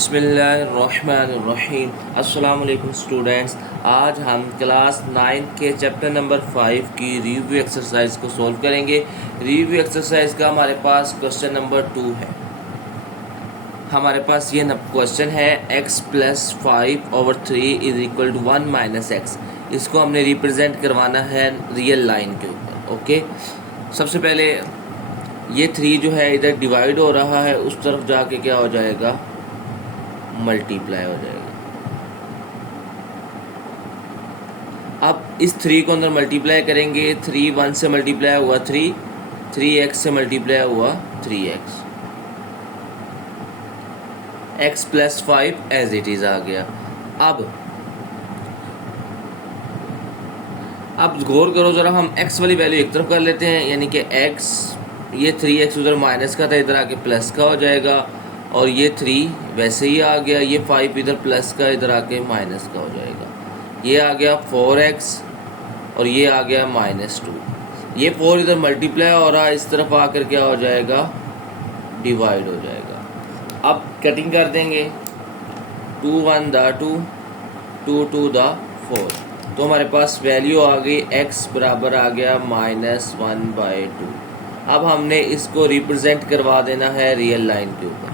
बिस्मिल्लाहिर्रहमानिर्रहीम। अस्सलाम वालेकुम स्टूडेंट्स। आज हम क्लास 9 के चैप्टर नंबर 5 की रिव्यू एक्सरसाइज को सॉल्व करेंगे। रिव्यू एक्सरसाइज का हमारे पास क्वेश्चन नंबर 2 है। हमारे पास ये क्वेश्चन है x + 5/3 = 1 - x। इसको हमने रिप्रेजेंट करवाना है रियल लाइन के ऊपर। ओके, सबसे पहले ये 3 जो है इधर डिवाइड हो रहा है, उस तरफ जाके क्या हो जाएगा, मल्टीप्लाई हो जाएगा। अब इस 3 को अंदर मल्टीप्लाई करेंगे। 3 1 से मल्टीप्लाई हुआ 3, 3x से मल्टीप्लाई हुआ 3x, x + 5 as it is आ गया। अब गौर करो जरा, हम x वाली वैल्यू एक तरफ कर लेते हैं, यानी कि x, ये 3x उधर माइनस का था, इधर आके प्लस का हो जाएगा, और ये 3 वैसे ही आ गया, ये 5 इधर प्लस का, इधर आके माइनस का हो जाएगा। ये आ गया 4x और ये आ गया -2। ये 4 इधर मल्टीप्लाई हो रहा है, इस तरफ आकर क्या हो जाएगा, डिवाइड हो जाएगा। अब कटिंग कर देंगे, 2 1 दा 2, 2 2 दा 4, तो हमारे पास वैल्यू आ गई x बराबर आ गया -1/2। अब हमने इसको रिप्रेजेंट करवा देना है रियल लाइन के ऊपर।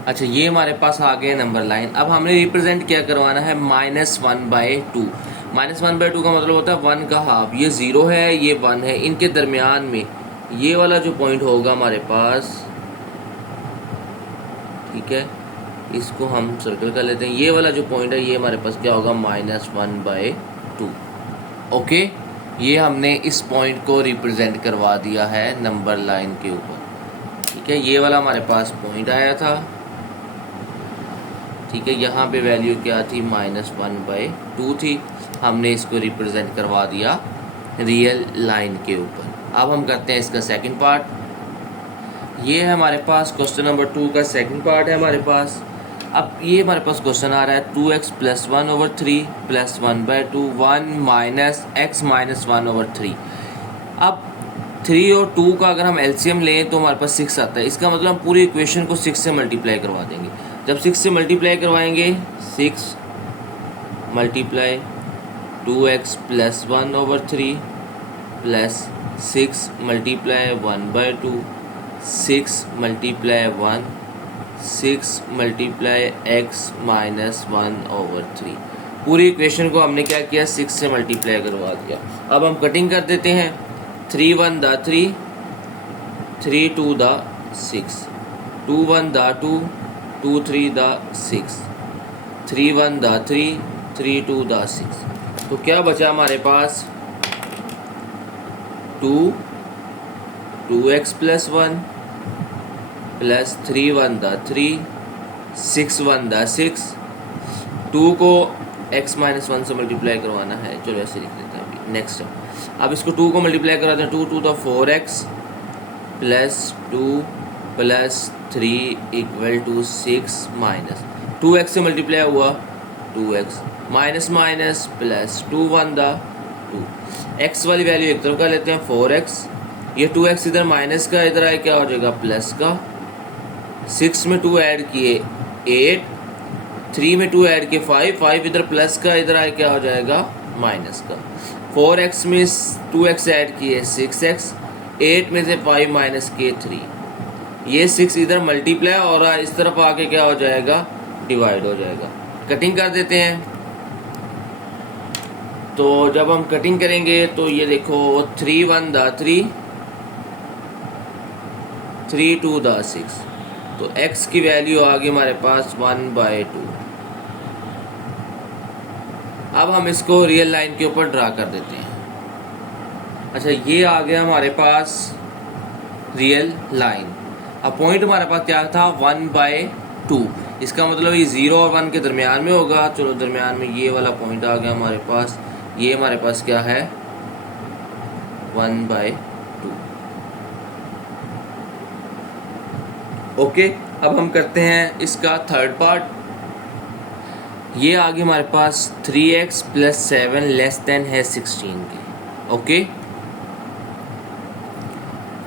अच्छा, ये हमारे पास आ गए नंबर लाइन। अब हमने रिप्रेजेंट क्या करवाना है, -1/2। -1/2 का मतलब होता है 1 का हाफ। ये 0 है, ये 1 है, इनके दरमियान में ये वाला जो पॉइंट होगा हमारे पास, ठीक है, इसको हम सर्कल कर लेते हैं। ये वाला जो पॉइंट है, ये हमारे पास क्या होगा, -1/2। ओके, ये हमने इस पॉइंट को रिप्रेजेंट करवा दिया है नंबर लाइन के ऊपर। ठीक है, ये वाला हमारे पास पॉइंट आया था। ठीक है, यहाँ पे वैल्यू क्या थी, -1/2 थी। हमने इसको रिप्रेजेंट करवा दिया रियल लाइन के ऊपर। अब हम करते हैं इसका सेकंड पार्ट। ये है हमारे पास क्वेश्चन नंबर 2 का सेकंड पार्ट है हमारे पास। अब ये हमारे पास क्वेश्चन आ रहा है 2x + 1/3 + 1/2 1 - x - 1/3। अब 3 और 2 का अगर हम एलसीएम लें तो हमारे पास 6 आता है। इसका मतलब हम पूरी इक्वेशन को 6 से मल्टीप्लाई करवा देंगे। जब 6 से मल्टीप्लाई करवाएंगे, 6 × 2x + 1/3 + 6 × 1/2, 6 × 1, 6 × x - 1/3। पूरी इक्वेशन को हमने क्या किया, 6 से मल्टीप्लाई करवा दिया। अब हम कटिंग कर देते हैं। 3 1 दा 3, 3 2 दा 6, 2 1 दा 2, 2 3 दा 6, 3 1 दा 3, 3 2 दा 6। तो क्या बचा हमारे पास, 2x + 1 + 3 1 दा 3, 6 1 दा 6। 2 को x - 1 से मल्टीप्लाई करवाना है, चलो ऐसे लिख देते हैं अभी। नेक्स्ट अब इसको 2 को मल्टीप्लाई कराते हैं, 2 2 दा 4x + 2 + 3 = 6 - 2x से मल्टीप्लाई हुआ 2x, माइनस प्लस 2 1 दा 2। x वाली वैल्यू एक तरफ का लेते हैं, 4x, ये 2x इधर माइनस का, इधर आए क्या हो जाएगा, प्लस का। 6 में 2 ऐड किए 8, 3 में 2 ऐड किए 5, 5 इधर प्लस का, इधर आए क्या हो जाएगा, माइनस का। 4x में 2x ऐड किए 6x, 8 में से 5 माइनस किए 3, ये 6 इधर मल्टीप्लाई हो रहा है, इस तरफ आके क्या हो जाएगा, डिवाइड हो जाएगा। कटिंग कर देते हैं। तो जब हम कटिंग करेंगे तो ये देखो, 3 1 दा 3, 3 2 दा 6, तो x की वैल्यू आ गई हमारे पास 1/2। अब हम इसको रियल लाइन के ऊपर ड्रा कर देते हैं। अच्छा, ये आ गया हमारे पास रियल लाइन। अब पॉइंट हमारे पास क्या था, 1/2। इसका मतलब ये 0 और 1 के दरमियान में होगा। चलो, दरमियान में ये वाला पॉइंट आ गया हमारे पास। ये हमारे पास क्या है, 1/2। ओके, अब हम करते हैं इसका थर्ड पार्ट। ये आ गया हमारे पास 3x + 7 < 16 के। ओके,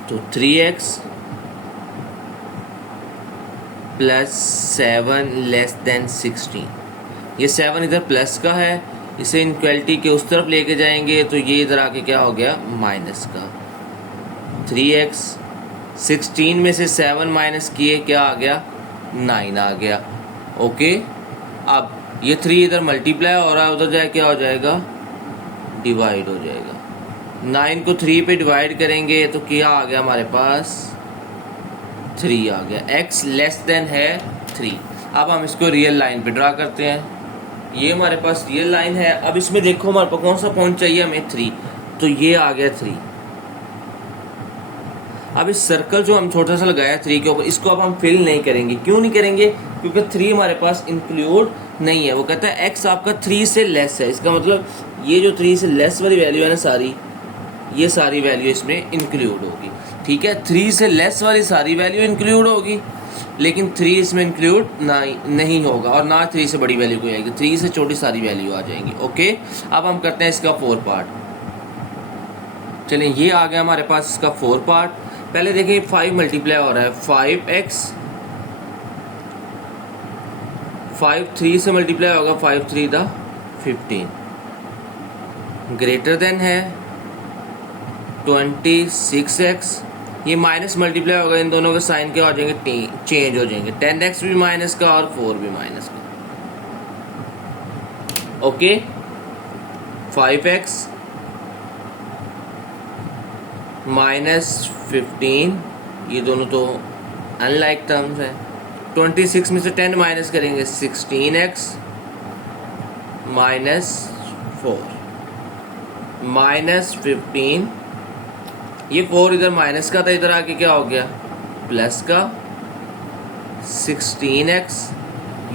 तो 3x प्लस 7 लेस देन 16। ये 7 इधर प्लस का है, इसे इनक्वलिटी के उस तरफ लेके जाएंगे तो ये इधर आके क्या हो गया माइनस का 3x। 16 में से 7 माइनस किए क्या आ गया 9 आ गया। ओके, अब ये 3 इधर मल्टीप्लाई हो रहा है, उधर जाए क्या हो जाएगा डिवाइड हो जाएगा। 9 को 3 पे डिवाइड करेंगे तो क्या आ गया हमारे पास 3 आ गया। x लेस देन है 3। अब हम इसको रियल लाइन पे ड्रा करते हैं। ये हमारे पास रियल लाइन है। अब इसमें देखो हमारे पास कौन सा पॉइंट चाहिए हमें 3, तो ये आ गया 3। अब इस सर्कल जो हम छोटा सा लगाया 3 के ऊपर, इसको अब हम फिल नहीं करेंगे। क्यों नहीं करेंगे? क्योंकि 3 हमारे पास इंक्लूड नहीं है। वो कहता है x आपका 3 से लेस है, इसका मतलब ये जो 3 से लेस वाली वैल्यू है ना सारी, ये सारी वैल्यू इसमें इंक्लूड होगी। ठीक है, 3 से लेस वाली सारी वैल्यू इंक्लूड होगी, लेकिन 3 इसमें इंक्लूड नहीं होगा, और ना 3 से बड़ी वैल्यू कोई आएगी। 3 से छोटी सारी वैल्यू आ जाएंगी। ओके, अब हम करते हैं इसका 4 पार्ट। चलिए, ये आ गया हमारे पास इसका 4 पार्ट। पहले देखिए 5 मल्टीप्लाई हो रहा है, 5x 5 3 से मल्टीप्लाई होगा, 5 3 दा 15 ग्रेटर देन है 26x। ये माइनस मल्टीप्लाई होगा, इन दोनों के साइन क्या हो जाएंगे चेंज हो जाएंगे। 10x भी माइनस का और 4 भी माइनस का। ओके, 5x माइनस 15, ये दोनों तो अनलाइक टर्म्स है। 26 में से 10 माइनस करेंगे 16x माइनस 4 माइनस 15। ये 4 इधर माइनस का था, इधर आके क्या हो गया प्लस का 16x।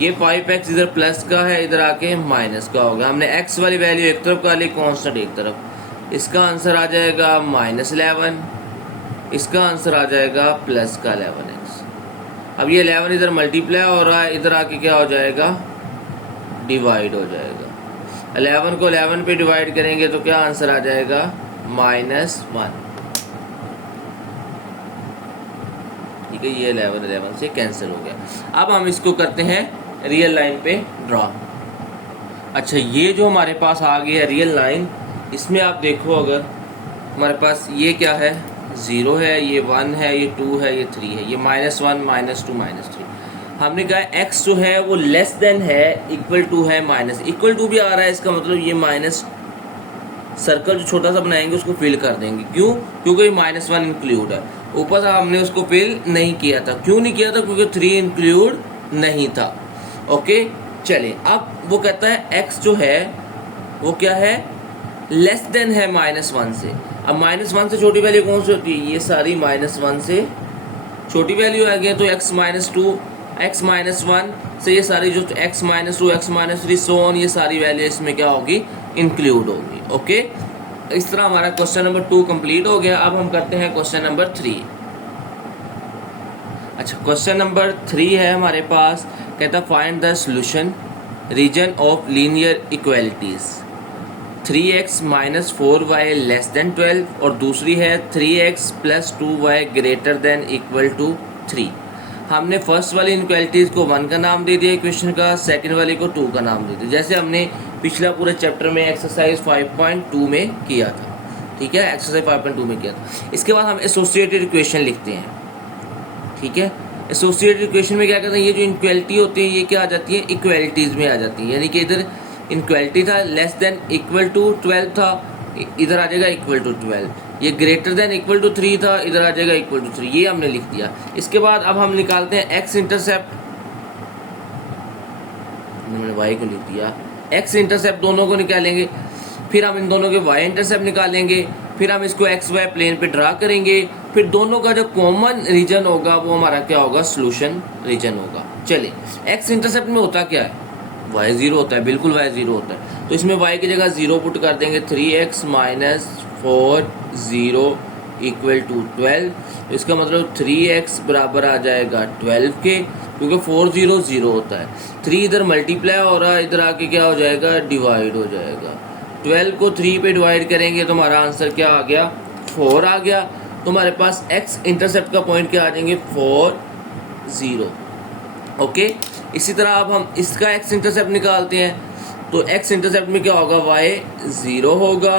ये 5x इधर प्लस का है, इधर आके माइनस का होगा। हमने x वाली वैल्यू एक तरफ का ली, कांस्टेंट एक तरफ। इसका आंसर आ जाएगा -11, इसका आंसर आ जाएगा प्लस का 11x। अब ये 11 इधर मल्टीप्लाई हो रहा है, इधर आके क्या हो जाएगा डिवाइड हो जाएगा। 11 को 11 पे डिवाइड करेंगे तो क्या आंसर आ जाएगा -1। ठीक है, ये 11 से कैंसिल हो गया। अब हम इसको करते हैं रियल लाइन पे ड्रॉ। अच्छा, ये जो हमारे पास आ गया रियल लाइन, इसमें आप देखो अगर हमारे पास ये क्या है 0 है, ये 1 है, ये 2 है, ये 3 है, ये -1 -2 -3। हमने कहा x जो है वो लेस देन है, इक्वल टू है माइनस, इक्वल टू भी आ रहा है, इसका मतलब ये माइनस सर्कल जो छोटा सा बनाएंगे उसको फिल कर देंगे। क्यों? क्योंकि ये -1 इंक्लूड है। ऊपर से हमने उसको फिल नहीं किया था। क्यों नहीं किया था? क्योंकि 3 इंक्लूड नहीं था। ओके, चलिए, अब वो कहता है x जो है वो क्या है लेस देन है -1 से। अब -1 से छोटी वैल्यू कौन सी होती है? ये सारी -1 से छोटी वैल्यू आ गई, तो x -2 x -1 से ये सारी जो x -2 x -3 सो ऑन, ये सारी वैल्यू इसमें क्या होगी इंक्लूड होगी। ओके, इस तरह हमारा क्वेश्चन नंबर 2 कंप्लीट हो गया। अब हम करते हैं क्वेश्चन नंबर 3। अच्छा, क्वेश्चन नंबर 3 है हमारे पास, कहता find the solution region of linear equalities. 3x - 4y less than 12, और दूसरी है 3x + 2y greater than equal to 3। हमने फर्स्ट वाली इनक्वालिटीज़ को 1 का नाम दे दिया इक्वेशन का, सेकंड वाली को 2 का नाम दे दिया, जैसे हमने पिछला पूरे चैप्टर में एक्सरसाइज 5.2 में किया था। ठीक है, एक्सरसाइज 5.2 में किया था। इसके बाद हम एसोसिएटेड इक्वेशन लिखते हैं। ठीक है, एसोसिएटेड इक्वेशन में क्या करते हैं, ये जो इनक्वालिटी होती है ये क्या आ जाती है इक्वालिटीज़ में आ जाती है। यानी कि इधर इनक्वालिटी था लेस देन इक्वल टू 12 था, इधर आ जाएगा इक्वल टू 12। ये ग्रेटर देन इक्वल टू 3 था, इधर आ जाएगा इक्वल टू 3। ये हमने लिख दिया। इसके बाद अब हम निकालते हैं एक्स इंटरसेप्ट, मैंने वाई को लिख दिया, एक्स इंटरसेप्ट दोनों को निकालेंगे, फिर हम इन दोनों के वाई इंटरसेप्ट निकालेंगे, फिर हम इसको एक्स वाई प्लेन पे ड्रा करेंगे, फिर दोनों का जो कॉमन रीजन होगा वो हमारा क्या होगा सोल्यूशन रीजन होगा। चलिए, एक्स इंटरसेप्ट में होता क्या है y 0 होता है, बिल्कुल y 0 होता है, तो इसमें y की जगह 0 पुट कर देंगे। 3x - 4 0 इक्वल टू 12, तो इसका मतलब 3x बराबर आ जाएगा 12 के, क्योंकि 4 0 0 होता है। 3 इधर मल्टीप्लाई हो रहा है, इधर आके क्या हो जाएगा डिवाइड हो जाएगा। 12 को 3 पे डिवाइड करेंगे तो हमारा आंसर क्या आ गया 4 आ गया। तो हमारे पास x इंटरसेप्ट का पॉइंट क्या आ जाएंगे 4 0। ओके, इसी तरह अब हम इसका एक्स इंटरसेप्ट निकालते हैं। तो एक्स इंटरसेप्ट में क्या होगा, वाई 0 होगा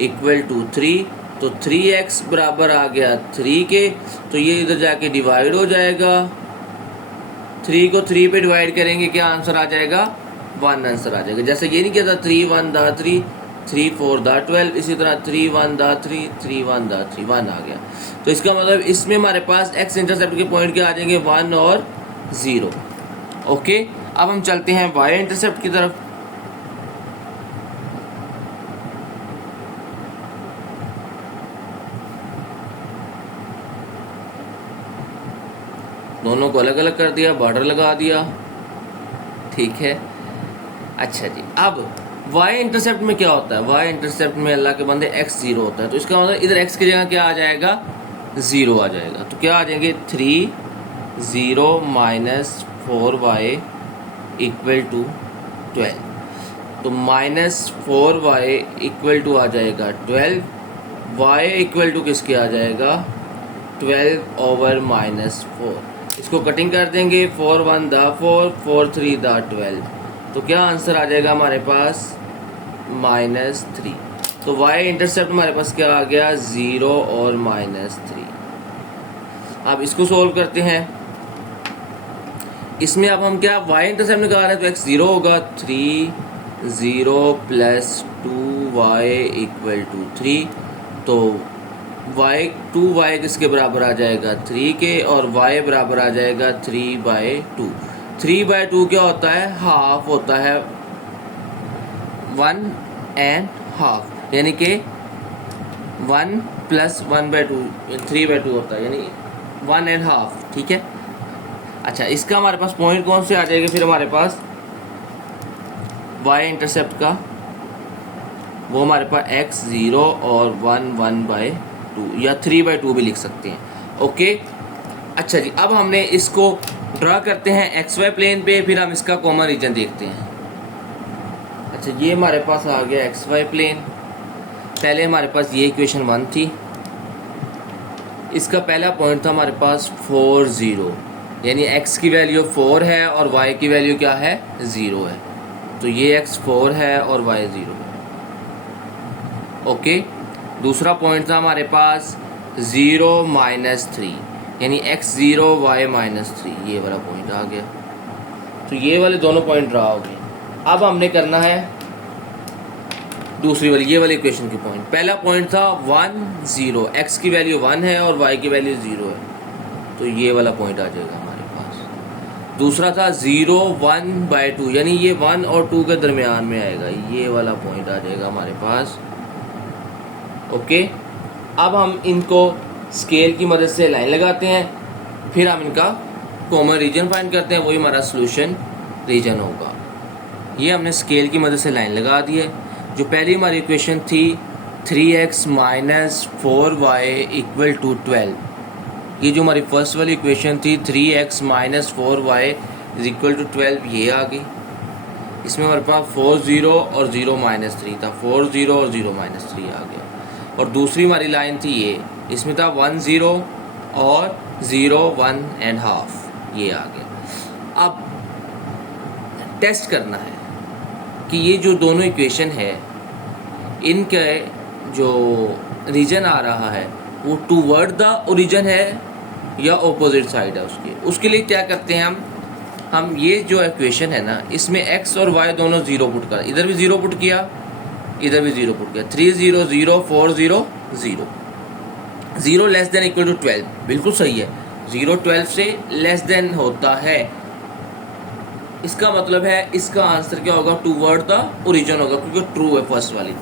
इक्वल टू 3, तो 3x बराबर आ गया 3 के, तो ये इधर जाके डिवाइड हो जाएगा। 3 को 3 पे डिवाइड करेंगे, क्या आंसर आ जाएगा, 1 आंसर आ जाएगा। जैसे ये नहीं कहता 3 1 दा 3, 3 4 दा 12, इसी तरह 3 1 दा 3, 3 1 दा 3, 1 आ गया। तो इसका मतलब इसमें हमारे पास एक्स इंटरसेप्ट के पॉइंट क्या आ जाएंगे, 1 और 0। ओके, अब हम चलते हैं वाई इंटरसेप्ट की तरफ। दोनों को अलग अलग कर दिया, बॉर्डर लगा दिया, ठीक है। अच्छा जी, अब वाई इंटरसेप्ट में क्या होता है, वाई इंटरसेप्ट में अल्लाह के बंदे x 0 होता है, तो इसका मतलब इधर x की जगह क्या आ जाएगा, 0 आ जाएगा। तो क्या आ जाएंगे 3 0 माइनस 4y इक्वल टू 12, तो माइनस 4y इक्वल टू आ जाएगा 12, y इक्वल टू किसके आ जाएगा, 12 ओवर माइनस 4। इसको कटिंग कर देंगे, 4 1 दा 4, 4 3 दा 12, तो क्या आंसर आ जाएगा हमारे पास, -3। तो y इंटरसेप्ट हमारे पास क्या आ गया, 0 और -3। अब इसको सोल्व करते हैं। इसमें अब हम क्या y इंटरसेप्ट निकाल रहे हैं, तो x 0 होगा, 3 0 प्लस 2y इक्वल टू 3, तो y किसके बराबर आ जाएगा, 3 के, और y बराबर आ जाएगा 3/2। 3/2 क्या होता है, हाफ होता है, 1 एंड हाफ, यानी कि 1 प्लस 1/2 3/2 होता है, यानी 1 एंड हाफ, ठीक है। अच्छा, इसका हमारे पास पॉइंट कौन से आ जाएगा फिर हमारे पास y इंटरसेप्ट का, वो हमारे पास x 0 और 1 1/2 या 3/2 भी लिख सकते हैं। ओके, अच्छा जी, अब हमने इसको ड्रा करते हैं XY प्लेन पे, फिर हम इसका कॉमन रीजन देखते हैं। अच्छा, ये हमारे पास आ गया XY प्लेन। पहले हमारे पास ये इक्वेशन 1 थी, इसका पहला पॉइंट था हमारे पास 4 0, यानी x की वैल्यू 4 है और y की वैल्यू क्या है, 0 है, तो ये x 4 है और y 0 है। ओके, दूसरा पॉइंट था हमारे पास 0 -3, यानी x 0 y -3, ये वाला पॉइंट आ गया। तो ये वाले दोनों पॉइंट ड्रा हो गए। अब हमने करना है दूसरी वाली, ये वाली इक्वेशन की पॉइंट। पहला पॉइंट था 1 0, x की वैल्यू 1 है और y की वैल्यू 0 है, तो ये वाला पॉइंट आ जाएगा हमारे पास। दूसरा था 0 1/2, यानी ये 1 और 2 के दरमियान में आएगा, ये वाला पॉइंट आ जाएगा हमारे पास। ओके, अब हम इनको स्केल की मदद से लाइन लगाते हैं, फिर हम इनका कॉमन रीजन फाइंड करते हैं, वही हमारा सोल्यूशन रीजन होगा। ये हमने स्केल की मदद से लाइन लगा दी है। जो पहली हमारी इक्वेशन थी 3x - 4y इक्वल टू 12, ये जो हमारी फर्स्ट वाली इक्वेशन थी 3x - 4y इक्वल टू 12, ये आ गई। इसमें हमारे पास 4 0 और 0 -3 था, 4 0 और 0 -3 आ गया। और दूसरी हमारी लाइन थी ये, इसमें था 1 0 और 0 1 एंड हाफ, ये आ गया। अब टेस्ट करना है कि ये जो दोनों इक्वेशन है, इनके जो रीजन आ रहा है वो टूवर्ड द ओरिजिन है या ऑपोजिट साइड है उसके लिए क्या करते हैं हम ये जो इक्वेशन है ना, इसमें x और y दोनों 0 पुट कर, इधर भी 0 पुट किया, इधर भी 0 पुट किया, 3 0 0 4 0 0, 0 लेस देन इक्वल टू 12, बिल्कुल सही है, 0 12 से लेस देन होता है, इसका मतलब है इसका आंसर क्या होगा, टूवर्ड द ओरिजिन होगा, क्योंकि ट्रू है फर्स्ट वाली।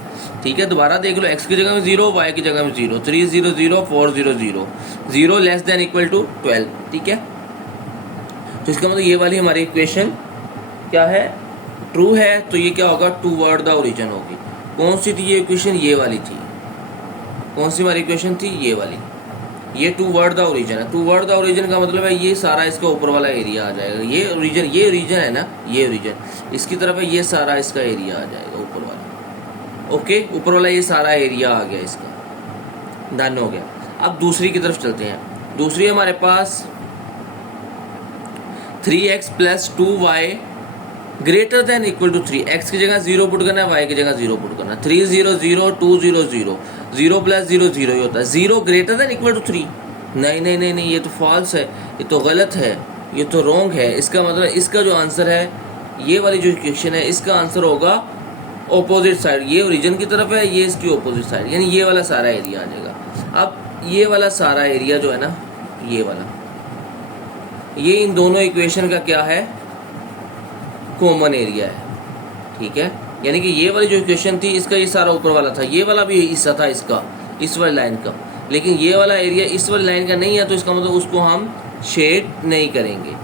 ठीक है, दोबारा देख लो, x की जगह में 0, y की जगह में 0, 3 0 0 4 0 0, 0 लेस देन इक्वल टू 12, ठीक है। तो इसका मतलब ये वाली हमारी इक्वेशन क्या है, ट्रू है, तो ये क्या होगा, टूवर्ड द ओरिजिन होगी। कौन सी थी ये इक्वेशन, ये वाली थी। कौन सी हमारी इक्वेशन थी, ये वाली, ये टूवर्ड द ओरिजिन है। टूवर्ड द ओरिजिन का मतलब है ये सारा इसका ऊपर वाला एरिया आ जाएगा, ये रीजन है ना, ये रीजन इसकी तरफ है, ये सारा इसका एरिया आ जाएगा ऊपर वाला। ओके, ऊपर वाला ये सारा एरिया आ गया इसका, डन हो गया। अब दूसरी की तरफ चलते हैं। दूसरी हमारे पास 3x plus 2y greater than equal to 3, x की जगह 0 पुट करना है, वाई की जगह 0 पुट करना है। 3 0 0 2 0 0, 0 प्लस 0 0 ही होता है। 0 ग्रेटर देन इक्वल टू 3, नहीं नहीं नहीं नहीं, ये तो फॉल्स है, ये तो गलत है, ये तो रॉन्ग है। इसका मतलब इसका जो आंसर है, ये वाली जो इक्वेशन है, इसका आंसर होगा ऑपोजिट साइड। ये ओरिजिन की तरफ है, ये इसकी ऑपोजिट साइड, यानी ये वाला सारा एरिया आ जाएगा। अब ये वाला सारा एरिया जो है ना, ये वाला, ये इन दोनों इक्वेशन का क्या है, कॉमन एरिया है, ठीक है। यानी कि ये वाली जो इक्वेशन थी, इसका ये सारा ऊपर वाला था, ये वाला भी हिस्सा था इसका, इस वाली लाइन का, लेकिन ये वाला एरिया इस वाली लाइन का नहीं है, तो इसका मतलब उसको हम शेड नहीं करेंगे,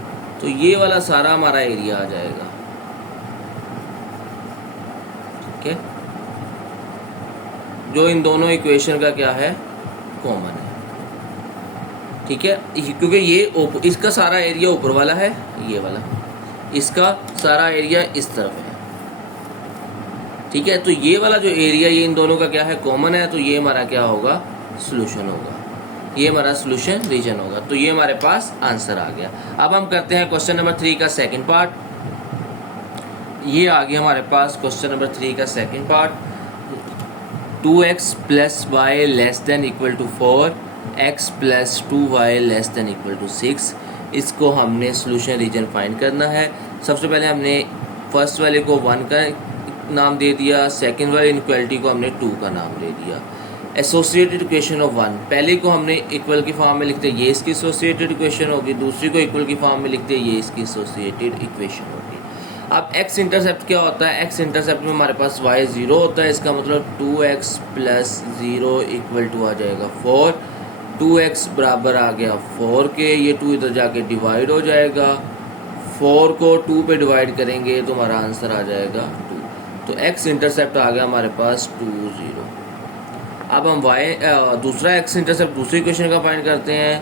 तो ये वाला सारा हमारा एरिया आ जाएगा, ठीक है, जो इन दोनों इक्वेशन का क्या है, कॉमन है, ठीक है। क्योंकि ये इसका सारा एरिया ऊपर वाला है, ये वाला, इसका सारा एरिया इस तरफ है, ठीक है। तो ये वाला जो एरिया, ये इन दोनों का क्या है, कॉमन है, तो ये हमारा क्या होगा, सॉल्यूशन होगा, ये हमारा सॉल्यूशन रीजन होगा। तो ये हमारे पास आंसर आ गया। अब हम करते हैं क्वेश्चन नंबर 3 का सेकंड पार्ट। ये आ गया हमारे पास क्वेश्चन नंबर 3 का second part. 2x plus y less than equal to 4, x plus 2y less than equal to 6। इसको हमने सॉल्यूशन रीजन फाइंड करना है। सबसे पहले हमने फर्स्ट वाले को 1 का नाम दे दिया, सेकंड वाले इनइक्वालिटी को हमने 2 का नाम दे दिया। एसोसिएटेड इक्वेशन ऑफ 1, पहले को हमने इक्वल की फॉर्म में लिखते हैं, ये इसकी एसोसिएटेड इक्वेशन होगी, दूसरी को इक्वल की फॉर्म में लिखते हैं, ये इसकी एसोसिएटेड इक्वेशन होगी। अब x इंटरसेप्ट क्या होता है, x इंटरसेप्ट में हमारे पास y 0 होता है, इसका मतलब 2x प्लस 0 इक्वल टू आ जाएगा 4, 2x बराबर आ गया 4 के, ये 2 इधर जाके डिवाइड हो जाएगा, 4 को 2 पे डिवाइड करेंगे तो हमारा आंसर आ जाएगा 2। तो x इंटरसेप्ट आ गया हमारे पास 2 0। अब हम दूसरा x इंटरसेप्ट दूसरी इक्वेशन का फाइंड करते हैं।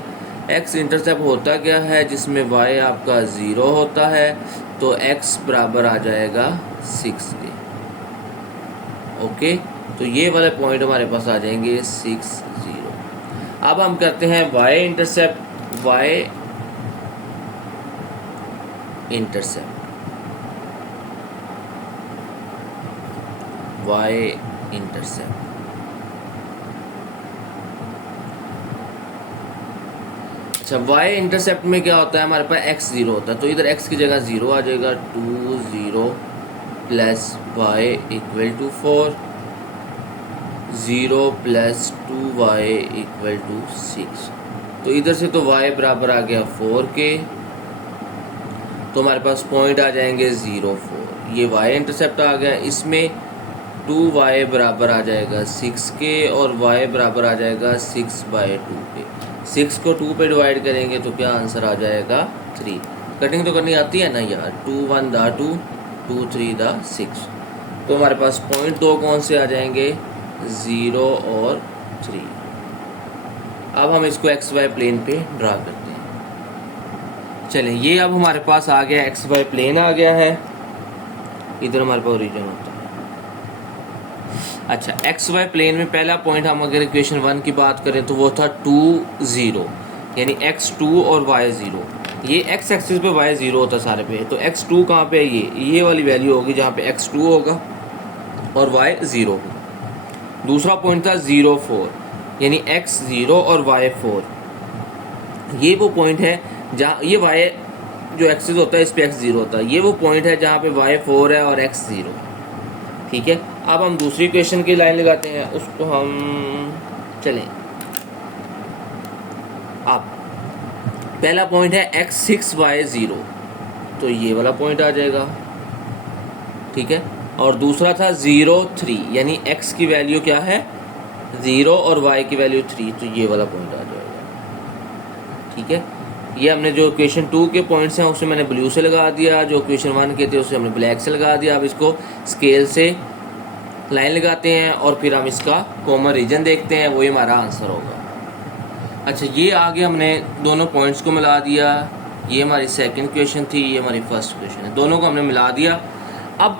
x इंटरसेप्ट होता क्या है, जिसमें y आपका 0 होता है, तो x बराबर आ जाएगा 6 के, ओके। तो ये वाले पॉइंट हमारे पास आ जाएंगे 6 0। अब हम करते हैं y इंटरसेप्ट, अच्छा, y इंटरसेप्ट में क्या होता है, हमारे पास x 0 होता है, तो इधर x की जगह 0 आ जाएगा, 2 0 plus y equal to 4, 0 plus 2y equal to 6। तो इधर से तो y बराबर आ गया 4 के, तो हमारे पास पॉइंट आ जाएंगे 0 4, ये y इंटरसेप्ट आ गया। इसमें 2y बराबर आ जाएगा 6 के और y बराबर आ जाएगा 6/2 के। 6 को 2 पे डिवाइड करेंगे तो क्या आंसर आ जाएगा 3। कटिंग तो करनी आती है ना यार, 2 1 दा 2, 2 3 दा 6। तो हमारे पास पॉइंट 2 कौन से आ जाएंगे, 0 और 3। अब हम इसको एक्स वाई प्लेन पे ड्रा करते हैं। चलें, ये अब हमारे पास आ गया, एक्स वाई प्लेन आ गया है, इधर हमारे पास ओरिजिन होता है। अच्छा, एक्स वाई प्लेन में पहला पॉइंट हम अगर इक्वेशन 1 की बात करें तो वो था 2 0, यानी x2 और y0। ये x एक्सिस पे y0 होता है सारे पे, तो x2 कहाँ पे है, ये वाली वैल्यू होगी जहाँ पे x2 होगा और y0 होगा। दूसरा पॉइंट था 0 4, यानी x0 और y4। ये वो पॉइंट है जहाँ ये y जो एक्सिस होता है इस पे x0 होता है, ये वो पॉइंट है जहाँ पे y4 है और x0, ठीक है। अब हम दूसरी इक्वेशन की लाइन लगाते हैं, उसको हम चलें। अब पहला पॉइंट है x6 y0, तो ये वाला पॉइंट आ जाएगा, ठीक है। और दूसरा था 0 3, यानी x की वैल्यू क्या है 0 और y की वैल्यू 3, तो ये वाला पॉइंट आ जाएगा, ठीक है। ये हमने जो इक्वेशन 2 के पॉइंट्स हैं उसे मैंने ब्लू से लगा दिया, जो इक्वेशन 1 के थे उसे हमने ब्लैक से लगा दिया। अब इसको स्केल से लाइन लगाते हैं और फिर हम इसका कॉमन रीजन देखते हैं, वही हमारा आंसर होगा। अच्छा, ये आगे हमने दोनों पॉइंट्स को मिला दिया, ये हमारी सेकंड इक्वेशन थी, ये हमारी फर्स्ट इक्वेशन है, दोनों को हमने मिला दिया। अब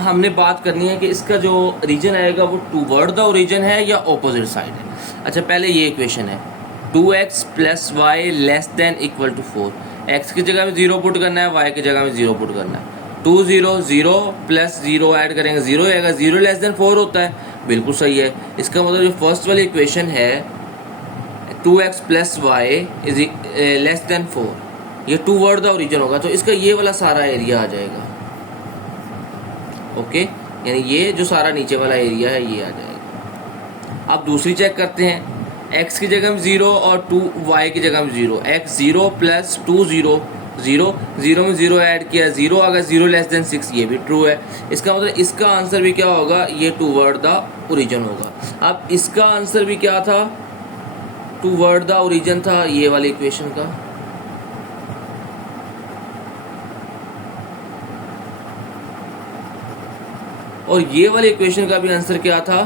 हमने बात करनी है कि इसका जो रीजन आएगा वो टूवर्ड द ओरिजिन है या ऑपोजिट साइड है। अच्छा, पहले ये इक्वेशन है, 2x plus y less than equal to 4। x की जगह में 0 पुट करना है, y की जगह में 0 पुट करना है। 2 0 0 प्लस 0 ऐड करेंगे 0 आएगा, 0 लेस देन 4 होता है, बिल्कुल सही है। इसका मतलब जो फर्स्ट वाली इक्वेशन है 2x plus y is less than 4, ये टूवर्ड द ओरिजिन होगा, तो इसका ये वाला सारा एरिया आ जाएगा। ओके, यानी ये जो सारा नीचे वाला एरिया है ये आ जाएगा। अब दूसरी चेक करते हैं, x की जगह में 0 और 2y की जगह में 0। x 0 प्लस 2 0 0 0 में 0 ऐड किया 0 आ गया, 0 लेस देन 6, ये भी ट्रू है। इसका मतलब इसका आंसर भी क्या होगा, ये टूवर्ड द ओरिजिन होगा। अब इसका आंसर भी क्या था, टूवर्ड द ओरिजिन था ये वाली इक्वेशन का। और ये वाली इक्वेशन का भी आंसर क्या था,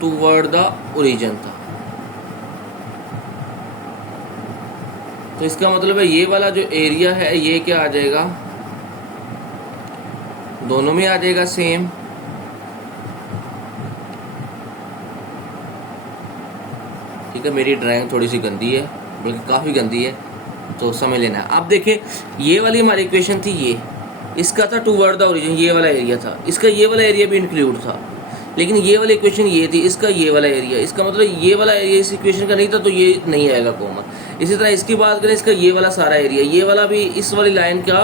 टूवर्ड द ओरिजिन था। तो इसका मतलब है ये वाला जो एरिया है ये क्या आ जाएगा, दोनों में आ जाएगा सेम। ठीक है, मेरी ड्राइंग थोड़ी सी गंदी है, बल्कि काफ़ी गंदी है, तो समझ लेना है। अब देखिए ये वाली हमारी इक्वेशन थी, ये इसका था टूवर्ड द ओरिजिन, ये वाला एरिया था, इसका ये वाला एरिया भी इंक्लूड था, लेकिन ये वाली इक्वेशन ये थी, इसका ये वाला एरिया, इसका मतलब ये वाला एरिया इस इक्वेशन का नहीं था, तो ये नहीं आएगा कॉमन। इसी तरह इसकी बात करें, इसका ये वाला सारा एरिया, ये वाला भी इस वाली लाइन का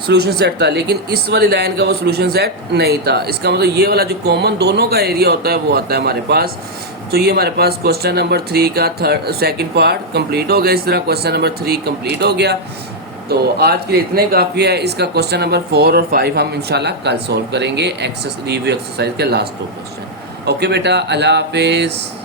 सोल्यूशन सेट था, लेकिन इस वाली लाइन का वो सोल्यूशन सेट नहीं था। इसका मतलब ये वाला जो कॉमन दोनों का एरिया होता है वो आता है हमारे पास। तो ये हमारे पास क्वेश्चन नंबर 3 का सेकंड पार्ट कंप्लीट हो गया। इस तरह क्वेश्चन नंबर 3 कंप्लीट हो गया। तो आज के लिए इतने काफ़ी है। इसका क्वेश्चन नंबर 4 और 5 हम इंशाल्लाह कल सॉल्व करेंगे, रिव्यू एक्सरसाइज के लास्ट 2 क्वेश्चन। ओके बेटा, अल्लाह हाफिज़।